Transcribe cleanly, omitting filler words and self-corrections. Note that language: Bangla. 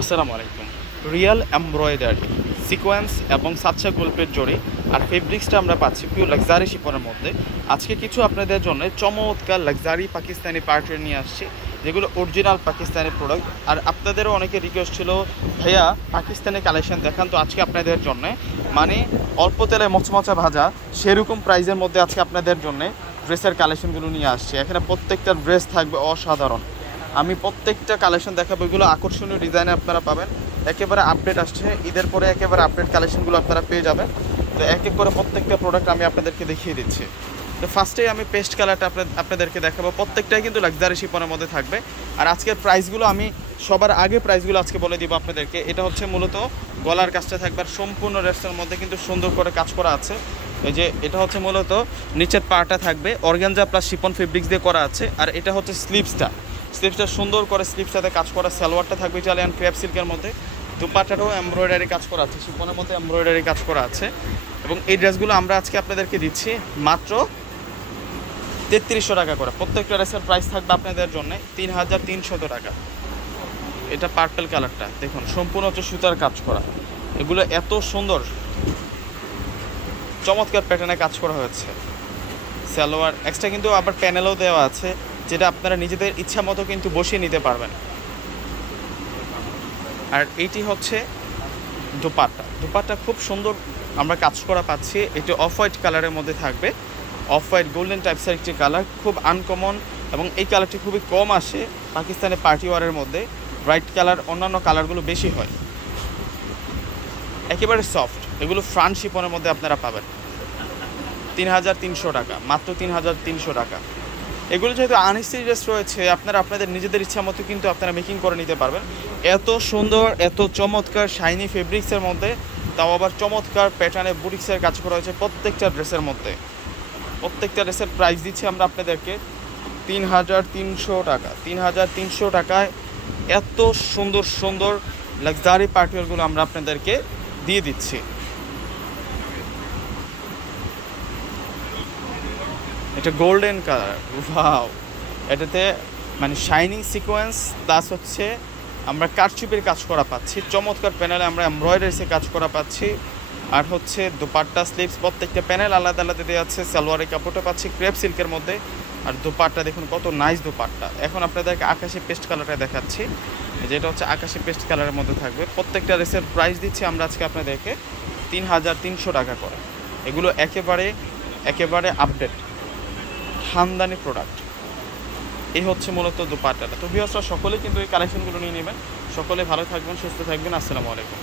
আসসালামু আলাইকুম। রিয়াল এমব্রয়ডারি সিকোয়েন্স এবং সাচ্চা গল্পের জড়ি আর ফেব্রিক্সটা আমরা পাচ্ছি পিওর লাক্সারি শিপনের মধ্যে। আজকে কিছু আপনাদের জন্য চমৎকার লাক্সারি পাকিস্তানি পার্টওয়্যার নিয়ে আসছি, যেগুলো অরিজিনাল পাকিস্তানি প্রোডাক্ট। আর আপনাদেরও অনেকে রিকোয়েস্ট ছিল ভাইয়া পাকিস্তানি কালেকশন দেখান, তো আজকে আপনাদের জন্য মানে অল্প তেলে মচমচা ভাজা সেরকম প্রাইজের মধ্যে আজকে আপনাদের জন্য ড্রেসের কালেকশনগুলো নিয়ে আসছি। এখানে প্রত্যেকটা ড্রেস থাকবে অসাধারণ। আমি প্রত্যেকটা কালেকশন দেখাবো, এগুলো আকর্ষণীয় ডিজাইনে আপনারা পাবেন। একেবারে আপডেট আসছে, ঈদের পরে একেবারে আপডেট কালেকশনগুলো আপনারা পেয়ে যাবেন। তো এক এক করে প্রত্যেকটা প্রোডাক্ট আমি আপনাদেরকে দেখিয়ে দিচ্ছি। তো ফার্স্টেই আমি পেস্ট কালারটা আপনাদেরকে দেখাবো। প্রত্যেকটাই কিন্তু লাক্সারি শিপনের মধ্যে থাকবে। আর আজকের প্রাইসগুলো আমি সবার আগে প্রাইসগুলো আজকে বলে দিব আপনাদেরকে। এটা হচ্ছে মূলত গলার কাজটা থাকবে, আর সম্পূর্ণ ড্রেসের মধ্যে কিন্তু সুন্দর করে কাজ করা আছে। এই যে এটা হচ্ছে মূলত নিচের পাটা থাকবে অর্গানজা প্লাস শিপন ফেব্রিক্স দিয়ে করা আছে। আর এটা হচ্ছে স্লিভসটা সুন্দর করে স্লিভসটাতে কাজ করা। সালোয়ারটা থাকবে ইটালিয়ান ক্রেপ সিল্কের মধ্যে। দুপাট্টাটাও এমব্রয়ডারি কাজ করা আছে, শিপনের মধ্যে এমব্রয়ডারি কাজ করা আছে। এবং এই ড্রেসগুলো আমরা আজকে আপনাদেরকে দিচ্ছি মাত্র 3300 টাকা করে। প্রত্যেকটা ড্রেসের প্রাইস থাকবে আপনাদের জন্য 3300 টাকা। এটা পার্পল কালারটা দেখুন, সম্পূর্ণ হচ্ছে সুতার কাজ করা। এগুলো এত সুন্দর চমৎকার প্যাটার্নে কাজ করা হয়েছে। সালোয়ার এক্সট্রা কিন্তু আবার প্যানেলও দেওয়া আছে, যেটা আপনারা নিজেদের ইচ্ছা মতো কিন্তু বসিয়ে নিতে পারবেন। আর এইটি হচ্ছে দুপাট্টা খুব সুন্দর আমরা কাজ করা পাচ্ছি। এটি অফ হোয়াইট কালারের মধ্যে থাকবে, অফ হোয়াইট গোল্ডেন টাইপসের একটি কালার, খুব আনকমন। এবং এই কালারটি খুবই কম আসে পাকিস্তানের পার্টি ওয়ারের মধ্যে। ব্রাইট কালার অন্যান্য কালারগুলো বেশি হয়। একেবারে সফট, এগুলো ফ্রান্ট শিপনের মধ্যে আপনারা পাবেন 3300 টাকা, মাত্র 3300 টাকা। এগুলো যেহেতু আনস্টিচ ড্রেস রয়েছে, আপনারা আপনাদের নিজেদের ইচ্ছা মতো কিন্তু আপনারা মেকিং করে নিতে পারবেন। এত সুন্দর এত চমৎকার শাইনি ফেব্রিক্সের মধ্যে, তাও আবার চমৎকার প্যাটার্নে বুটিক্সের কাজ করা হয়েছে প্রত্যেকটা ড্রেসের মধ্যে। প্রত্যেকটা ড্রেসের প্রাইস দিচ্ছি আমরা আপনাদেরকে 3300 টাকা। 3300 টাকায় এত সুন্দর সুন্দর লাক্সারি পার্টিওয়ারগুলো আমরা আপনাদেরকে দিয়ে দিচ্ছি। এটা গোল্ডেন কালার, ওয়াও! এটাতে মানে শাইনিং সিকোয়েন্স প্লাস হচ্ছে আমরা কারচুপির কাজ করা পাচ্ছি। চমৎকার প্যানেলে আমরা এমব্রয়ডারিসে কাজ করা পাচ্ছি। আর হচ্ছে দুপাট্টা স্লিভস প্রত্যেকটা প্যানেল আলাদা আলাদা দেওয়া আছে। সালোয়ারের কাপড়টা পাচ্ছি ক্রেপ সিল্কের মধ্যে। আর দুপাট্টা দেখুন কত নাইস দুপাট্টা। এখন আপনাদেরকে আকাশি পেস্ট কালারটা দেখাচ্ছি, যেটা হচ্ছে আকাশি পেস্ট কালারের মধ্যে থাকবে। প্রত্যেকটা ড্রেসের প্রাইস দিচ্ছি আমরা আজকে আপনাদেরকে 3300 টাকা করে। এগুলো একেবারে আপডেট খানদানি প্রোডাক্ট। এই হচ্ছে মূলত দুপাট্টাটা। তো ভিউয়ার্সরা সকলে কিন্তু এই কালেকশনগুলো নিয়ে নেবেন। সকলে ভালো থাকবেন, সুস্থ থাকবেন। আসসালামু আলাইকুম।